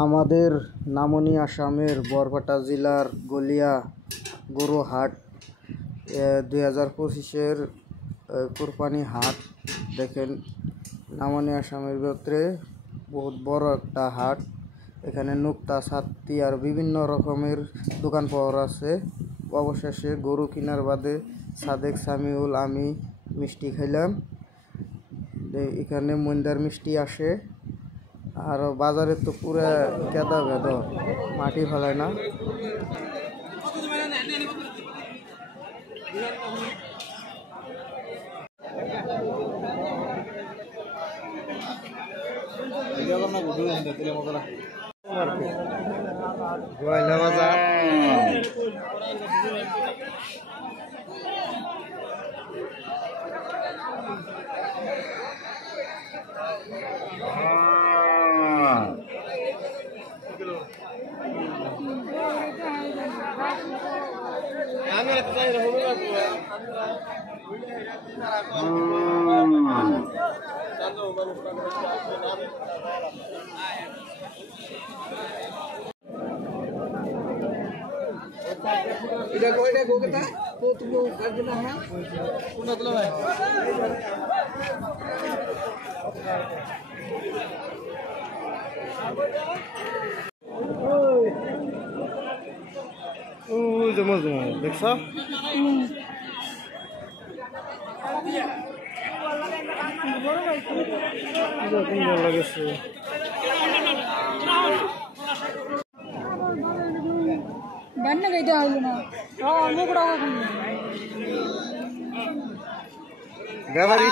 আমাদের নামনি আসামের বরপেটা জেলার গলিয়া গরু হাট 2025-এর কুরবানি হাট। দেখেন নামনি আসামের ভিতরে বহুত বড় একটা হাট। এখানে নুক্তা ছাত্তি আর বিভিন্ন রকমের দোকান পাওয়ার আছে। অবশেষে গরু কেনার বাদে সাদেক সামিউল আমি মিষ্টি খাইলাম। এখানে মন্দার মিষ্টি আসে। আর বাজারে তো পুরা কেদা বেদ, মাটি ফেলায় না। গয়লা বাজার জমা জমা দেখছ লাগেছে। ಬಣ್ಣ ಗೈತೆ ಆಗಲು ನಾವು ಕೂಡ গাবারি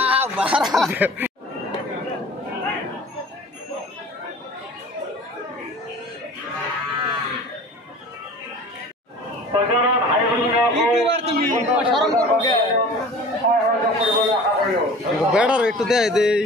বেড়ার একটু দেয় দেই।